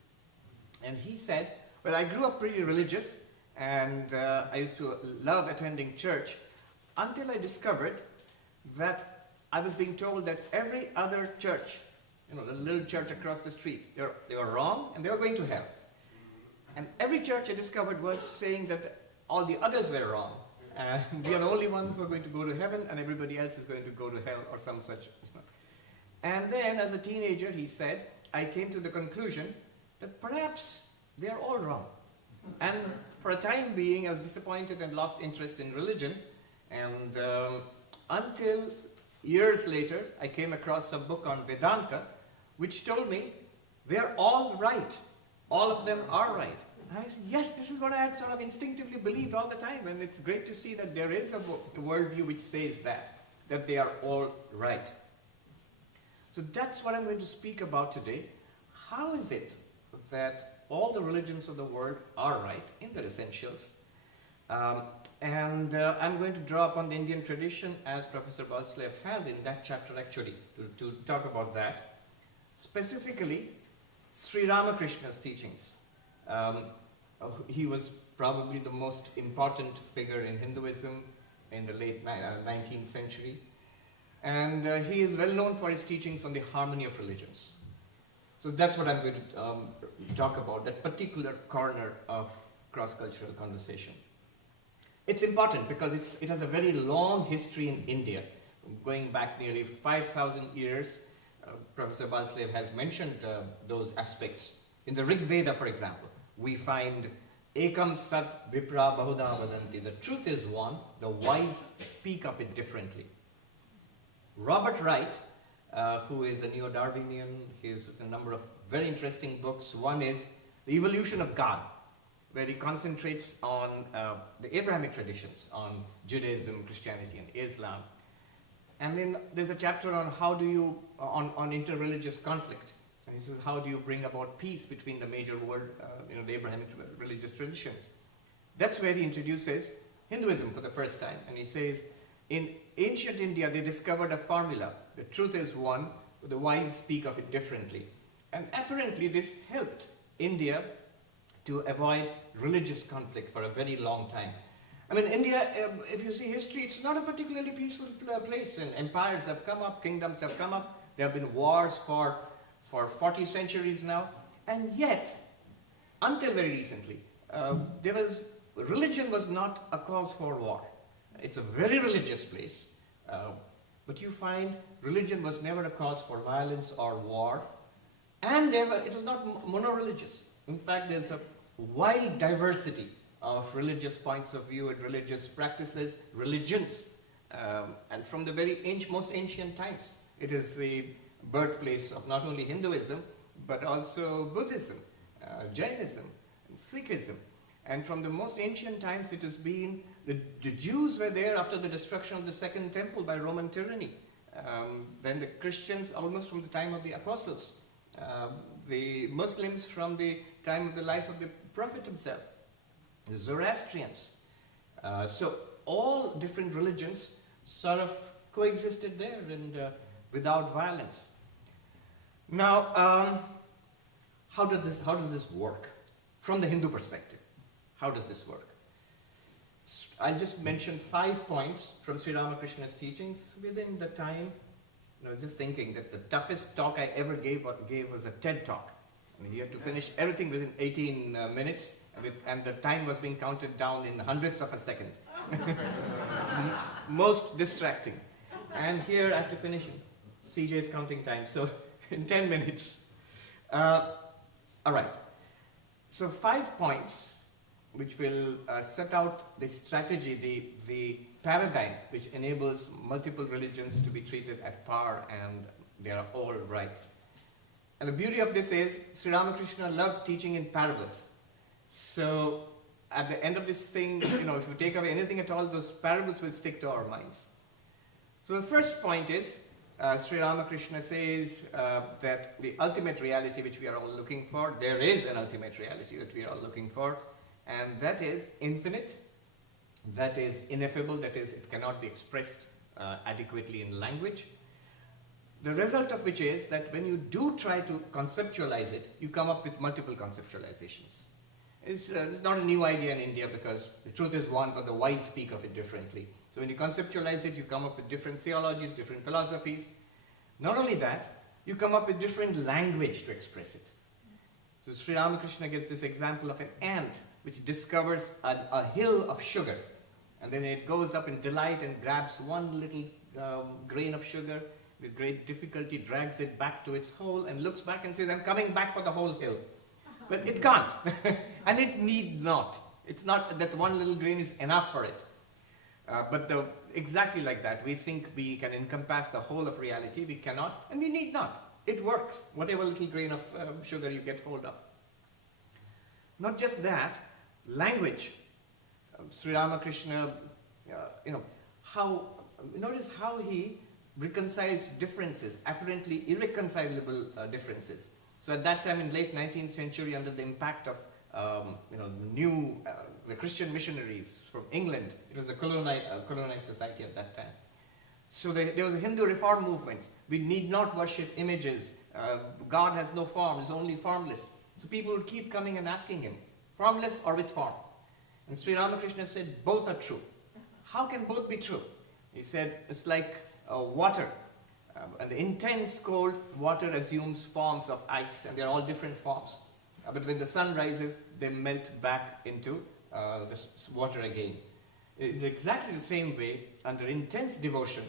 And he said, "Well, I grew up pretty religious, and I used to love attending church until I discovered that I was being told that every other church, you know, the little church across the street, they were wrong and they were going to hell. And every church I discovered was saying that all the others were wrong. And we are the only ones who are going to go to heaven and everybody else is going to go to hell," or some such. And then as a teenager, he said, I came to the conclusion that perhaps they are all wrong. And for a time being, I was disappointed and lost interest in religion. And until years later, I came across a book on Vedanta, which told me they're all right. All of them are right. And I said, yes, this is what I had sort of instinctively believed all the time. And it's great to see that there is a worldview which says that they are all right. So that's what I'm going to speak about today. How is it that all the religions of the world are right in their essentials? I'm going to draw upon the Indian tradition, as Professor Balsley has in that chapter actually, to talk about that. Specifically, Sri Ramakrishna's teachings. He was probably the most important figure in Hinduism in the late 19th century. And he is well known for his teachings on the harmony of religions. So that's what I'm going to talk about, that particular corner of cross-cultural conversation. It's important because it has a very long history in India, going back nearly 5,000 years. Professor Balsley has mentioned those aspects. In the Rig Veda, for example, we find Ekam Sat Vipra Bahuda Vadanti. The truth is one, the wise speak of it differently. Robert Wright, who is a neo-Darwinian, he has a number of very interesting books. One is The Evolution of God, where he concentrates on the Abrahamic traditions, on Judaism, Christianity, and Islam. And then there's a chapter on on interreligious conflict. And he says, how do you bring about peace between the major world, the Abrahamic religious traditions? That's where he introduces Hinduism for the first time. And he says, in ancient India, they discovered a formula. The truth is one, but the wise speak of it differently. And apparently this helped India to avoid religious conflict for a very long time. I mean, India, if you see history, it's not a particularly peaceful place. And empires have come up, kingdoms have come up. There have been wars for 40 centuries now. And yet, until very recently, religion was not a cause for war. It's a very religious place. But you find religion was never a cause for violence or war. And it was not mono-religious. In fact, there's a wide diversity of religious points of view and religious practices, religions. And from the very most ancient times, it is the birthplace of not only Hinduism, but also Buddhism, Jainism, and Sikhism. And from the most ancient times, it has been, the Jews were there after the destruction of the Second Temple by Roman tyranny. Then the Christians, almost from the time of the Apostles. The Muslims from the time of the life of the Prophet himself. The Zoroastrians. So all different religions sort of coexisted there and without violence. Now, how does this work? From the Hindu perspective, how does this work? I'll just mention 5 points from Sri Ramakrishna's teachings within the time. Just thinking that the toughest talk I ever gave was a TED talk. I mean, you had to finish everything within 18 minutes, and the time was being counted down in hundredths of a second. It's most distracting. And here I have to finish in CJ's counting time, so in 10 minutes. All right. So 5 points which will set out the strategy, the paradigm which enables multiple religions to be treated at par and they are all right. And the beauty of this is Sri Ramakrishna loved teaching in parables. So at the end of this thing, if you take away anything at all, those parables will stick to our minds. So the first point is, Sri Ramakrishna says that the ultimate reality which we are all looking for, there is an ultimate reality that we are all looking for, and that is infinite, that is ineffable, that is it cannot be expressed adequately in language. The result of which is that when you do try to conceptualize it, you come up with multiple conceptualizations. It's not a new idea in India because the truth is one, but the wise speak of it differently. So when you conceptualize it, you come up with different theologies, different philosophies. Not only that, you come up with different language to express it. So Sri Ramakrishna gives this example of an ant which discovers a hill of sugar. And then it goes up in delight and grabs one little grain of sugar, with great difficulty drags it back to its hole and looks back and says, I'm coming back for the whole hill. But it can't. And it need not. It's not that one little grain is enough for it. But exactly like that, we think we can encompass the whole of reality. We cannot, and we need not. It works, whatever little grain of sugar you get hold of. Not just that, language. Sri Ramakrishna, notice how he reconciles differences, apparently irreconcilable differences. So at that time in late 19th century, under the impact of the Christian missionaries from England, it was a colonized society at that time. So there was a Hindu reform movement. We need not worship images. God has no form, is only formless. So people would keep coming and asking him, formless or with form? And Sri Ramakrishna said, both are true. How can both be true? He said, it's like water. And the intense cold water assumes forms of ice, and they're all different forms. But when the sun rises, they melt back into this water again. In exactly the same way, under intense devotion,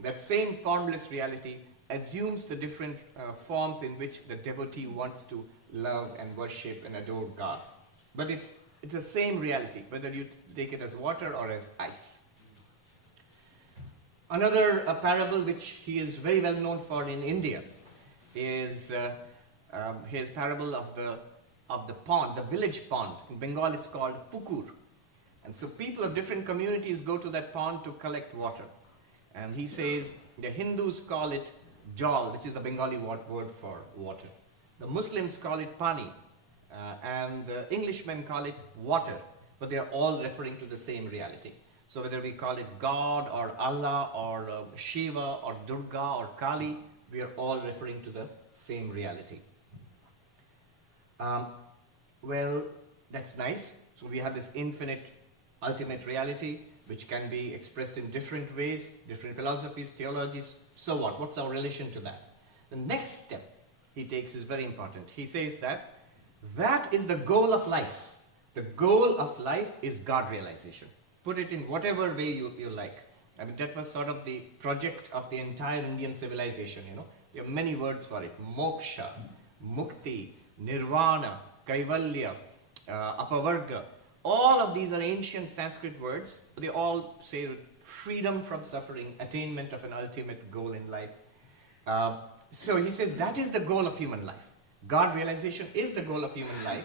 that same formless reality assumes the different forms in which the devotee wants to love and worship and adore God. But it's the same reality, whether you take it as water or as ice. Another parable which he is very well known for in India is his parable of the pond, the village pond. In Bengal it's called pukur. And so people of different communities go to that pond to collect water. And he says the Hindus call it jal, which is the Bengali word for water. The Muslims call it pani. And the Englishmen call it water. But they are all referring to the same reality. So whether we call it God or Allah or Shiva or Durga or Kali, we are all referring to the same reality. Well, that's nice. So we have this infinite, ultimate reality, which can be expressed in different ways, different philosophies, theologies, so what? What's our relation to that? The next step he takes is very important. He says that is the goal of life. The goal of life is God realization. Put it in whatever way you like. I mean, that was sort of the project of the entire Indian civilization, There are many words for it. Moksha, Mukti, Nirvana, Kaivalya, Apavarga. All of these are ancient Sanskrit words. They all say freedom from suffering, attainment of an ultimate goal in life. So he says that is the goal of human life. God realization is the goal of human life.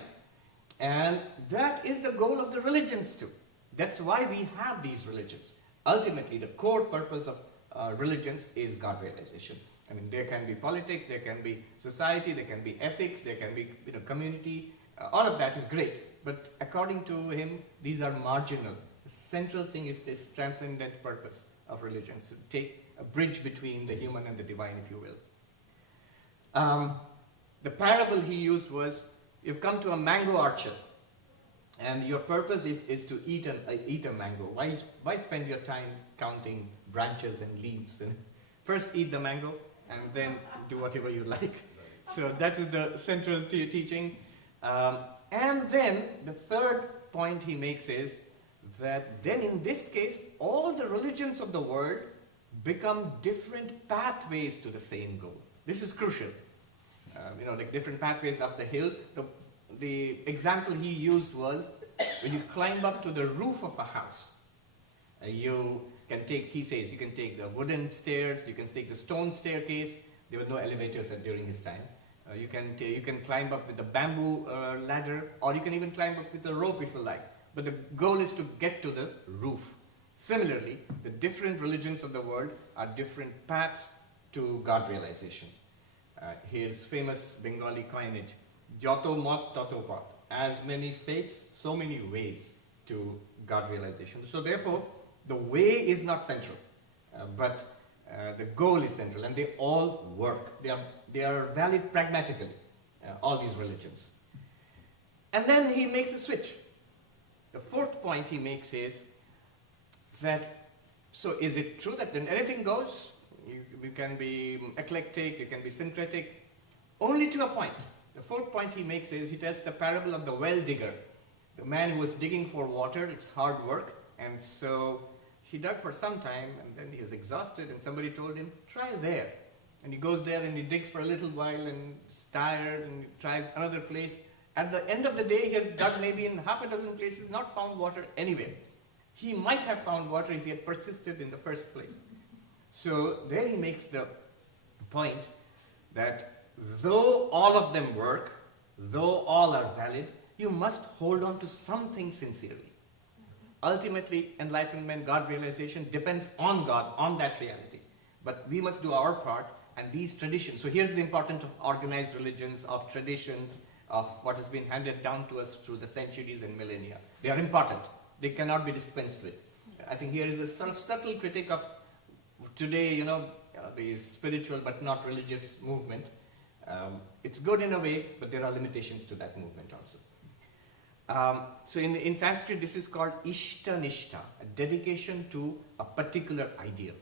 And that is the goal of the religions too. That's why we have these religions. Ultimately, the core purpose of religions is God realization. I mean, there can be politics, there can be society, there can be ethics, there can be community. All of that is great. But according to him, these are marginal. The central thing is this transcendent purpose of religions, to take a bridge between the human and the divine, if you will. The parable he used was, you've come to a mango orchard, And your purpose is to eat a mango. Why spend your time counting branches and leaves? And first eat the mango and then do whatever you like. So that is the central teaching. And then the third point he makes is that then in this case, all the religions of the world become different pathways to the same goal. This is crucial. Like different pathways up the hill. The example he used was when you climb up to the roof of a house. You can take, he says, you can take the wooden stairs, you can take the stone staircase. There were no elevators during his time. You can climb up with the bamboo ladder, or you can even climb up with a rope if you like. But the goal is to get to the roof. Similarly, the different religions of the world are different paths to God realization. His famous Bengali coinage, Joto Mot Toto Path. As many faiths, so many ways to God realization. So therefore, the way is not central, but the goal is central, and they all work. They are valid pragmatically, all these religions. And then he makes a switch. The fourth point he makes is that, so is it true that then anything goes? You can be eclectic, you can be syncretic, only to a point. The fourth point he makes is, he tells the parable of the well digger. The man who was digging for water, it's hard work, and so he dug for some time, and then he was exhausted, and somebody told him, try there. And he goes there and he digs for a little while and is tired and he tries another place. At the end of the day, he has dug maybe in half a dozen places, not found water anywhere. He might have found water if he had persisted in the first place. So there he makes the point that though all of them work, though all are valid, you must hold on to something sincerely. Ultimately, enlightenment, God realization depends on God, on that reality. But we must do our part, and these traditions. So here's the importance of organized religions, of traditions, of what has been handed down to us through the centuries and millennia. They are important. They cannot be dispensed with. I think here is a sort of subtle critique of today, the spiritual but not religious movement. It's good in a way, but there are limitations to that movement also. So in Sanskrit, this is called Ishta-Nishta, a dedication to a particular ideal.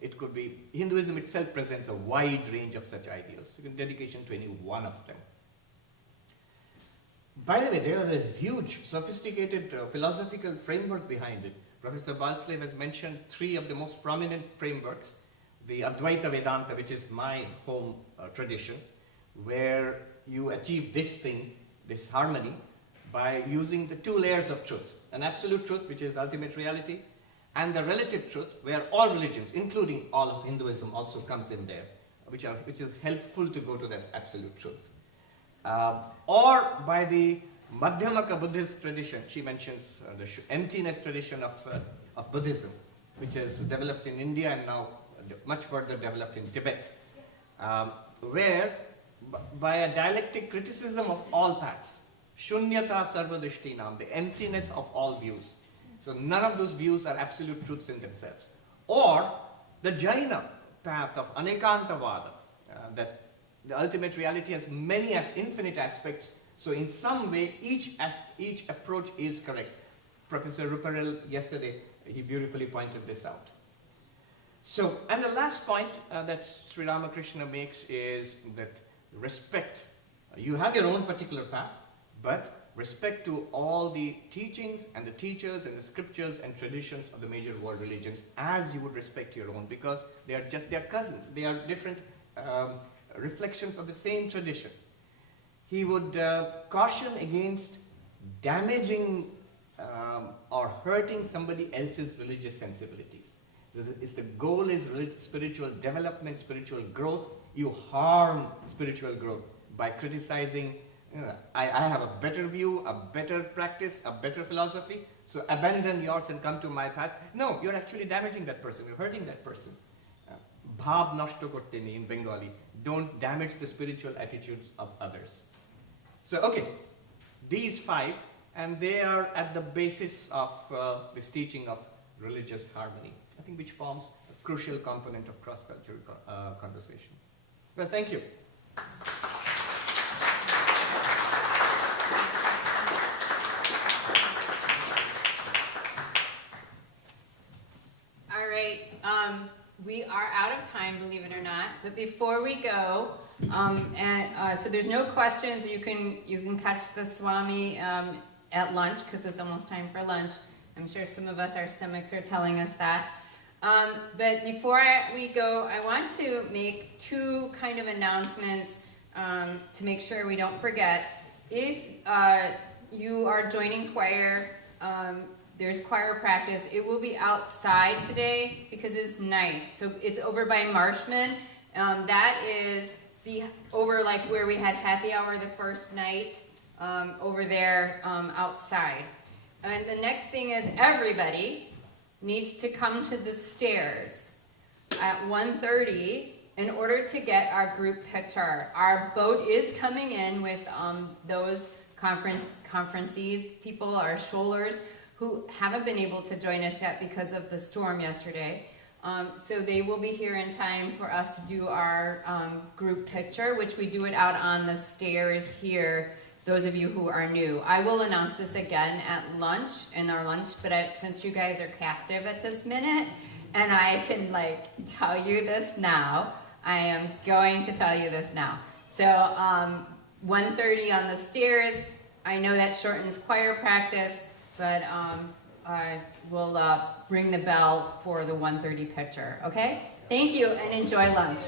It could be, Hinduism itself presents a wide range of such ideals. You can dedication to any one of them. By the way, there is a huge, sophisticated philosophical framework behind it. Professor Balslev has mentioned three of the most prominent frameworks. The Advaita Vedanta, which is my home tradition, where you achieve this thing, this harmony, by using the two layers of truth. An absolute truth, which is ultimate reality, and the relative truth, where all religions, including all of Hinduism, also comes in there, which is helpful to go to that absolute truth. Or by the Madhyamaka Buddhist tradition, she mentions the emptiness tradition of Buddhism, which is developed in India and now much further developed in Tibet, where by a dialectic criticism of all paths, Shunyata Sarvadrishtinam, the emptiness of all views. So none of those views are absolute truths in themselves. Or the Jaina path of Anekantavada, that the ultimate reality has many infinite aspects. So in some way, each approach is correct. Professor Ruparel yesterday, he beautifully pointed this out. So, and the last point that Sri Ramakrishna makes is that respect. You have your own particular path, but respect to all the teachings and the teachers and the scriptures and traditions of the major world religions as you would respect your own, because they are cousins. They are different reflections of the same tradition. He would caution against damaging or hurting somebody else's religious sensibilities. So if the goal is spiritual development, spiritual growth, you harm spiritual growth by criticizing, I have a better view, a better practice, a better philosophy, so abandon yours and come to my path. No, you're actually damaging that person, you're hurting that person. Bhav nashto korte nahi in Bengali. Don't damage the spiritual attitudes of others. So, okay, these five, and they are at the basis of this teaching of religious harmony, I think, which forms a crucial component of cross-cultural conversation. Well, thank you. right, we are out of time, believe it or not. But before we go, so there's no questions. You can catch the Swami at lunch because it's almost time for lunch. I'm sure some of us, our stomachs are telling us that. But before we go, I want to make two kind of announcements to make sure we don't forget. If you are joining choir, there's choir practice. It will be outside today because it's nice. So it's over by Marshman. That is over like where we had happy hour the first night, over there outside. And the next thing is everybody needs to come to the stairs at 1:30 in order to get our group picture. Our boat is coming in with those conferencees, people, our shoalers, who haven't been able to join us yet because of the storm yesterday. So they will be here in time for us to do our group picture, which we do it out on the stairs here, those of you who are new. I will announce this again at lunch, in our lunch, but since you guys are captive at this minute, and I can tell you this now, I am going to tell you this now. So 1:30 on the stairs. I know that shortens choir practice, but I will ring the bell for the 1:30 picture, okay? Thank you, and enjoy lunch.